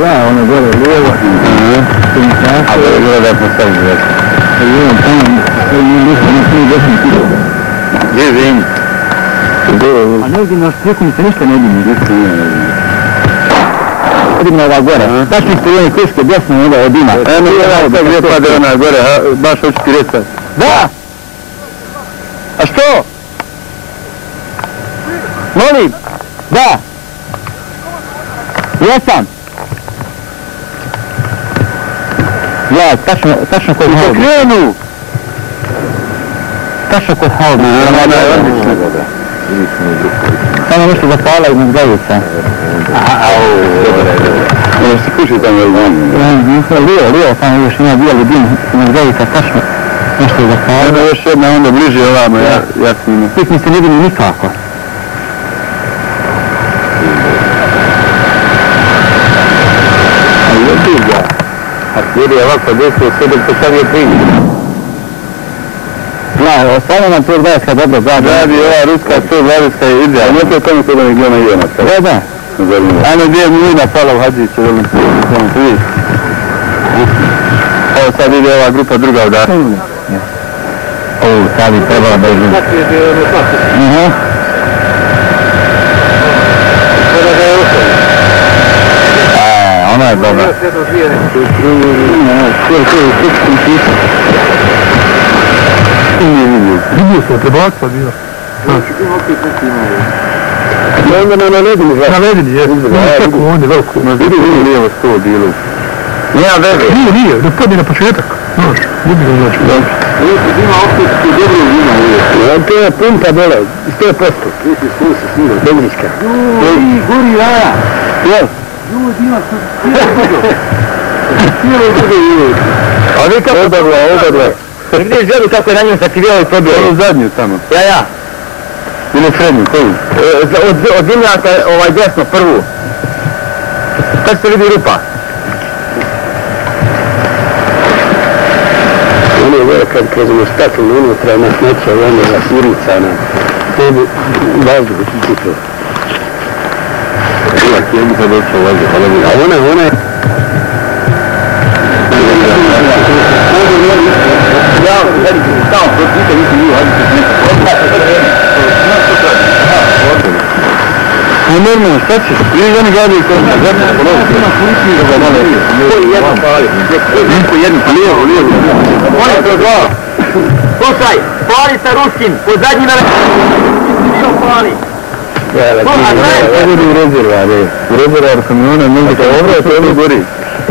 gleda, ono gore lijevo. A da je bilo da je postavljeno već. I on tamo, nije desni kilo. Gdje je zim? A negdje na strijeku mi se ništa ne dimi. Ništa nije ne dimi. Vidim na ova gore. Tačno ste jedne kuške desne onda od dima. Nije da gdje pade ona gore, baš hoću ti reći. Da! A što? Molim? Da! Jesam! Ja, tačno kod halbi. Krenu! Tačno kod halbi. Ona je odlična dobra. Samo nešto zapala iz Mezgajica. Možeš se kušiti tamo ili dam? Lijevo, tamo još ima bijeli dim iz Mezgajica, tačno nešto zapala. Jedna još jedna onda bliže ovamo, ja snimam. Tik mi se ne vidi nikako. Jer je ovako desio sve dok to sad je primjer. Zna, ostalo nam 120 dobro zađe. Radi ova ruska 120 je idealna. Nije to tamo sada gdje ona ide na sada. Da. Ajme gdje je Mujna pala u Hadžiće, velim se vidi. Evo sad ide ova grupa druga od Arka. Ovo, sad bi trebala da ide. Ona je dobra. Vidio se, prebaca bio. Na ledini, Na ledini, je. Tako ovdje, veliko. Na vidi lijevo sto bilo. Nema veze. Nije, da padne na početak. Znaš, budi ga znači. Ima optičku dobru ima uvijek. To je pumpa dole, 100%. Slusi, Belgička. Gori jaja. Jel? Ljudi ima su A vi kako? Odabla. Vidiš želu kako je na njim saktivijalo i probio. Ono zadnju samo. Ja. Ili srednju, koju? Od dimljaka ovaj desno, prvu. Kad se vidi rupa? Ono je gore kad kažemo stakljeno unutra, ona smeća, ono je surica, ona. To bi vazduh učito. Uvijek je mi sad došlo vazduh, a ona je... Ja, veliki, tamo, prosvita, nisi vidio, hajde se smeta. Normalno, šta ćeš? Vidiš oni gledaju koji se zemlje položiti. Ima slični da ga male. Koji jedno pali? Niko jedno, lijevo. Oni to dva. Slušaj, pali sa ruskim, po zadnji na bio pali. Ovo je u rezervar, u rezervar kamiona, muzika, ovo gori.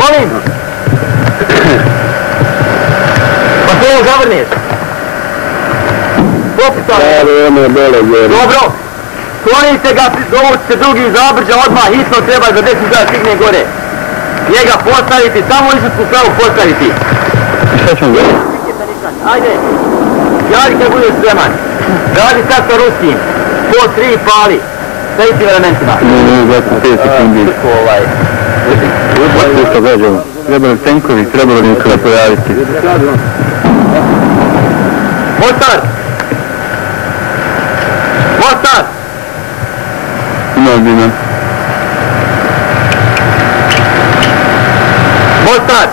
Molim. Pa se ovo zavrneš. Popisali. Ono je dole gori. Dobro. Sklonite ga, dovući se drugi iz Zabrđa odmah, hitno treba za 10 da stigne gore. Njega postaviti, samo izutku pravu postaviti. Šta ćemo gledati? Ajde, javi kad budeš spreman. Radi sad sa ruskim. Po 3 pali. Sa istim elementima. Ne, 25 sekundi. Što gađamo? Trebali tenkovi, trebalo nikoga pojaviti. Mostar! Mostar! Ima dina. Mostar!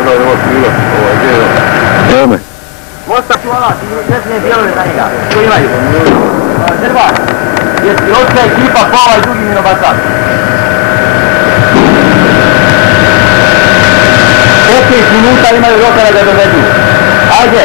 Ona je ovo krila, gdje je ovo? Evo me. Mostar su ona, desne dijelove za njega. Što imaju? Drva! Jesi ruska ekipa pala i drugi minobacač. 15 minuta imaju roka da ga dovedu. Ajde!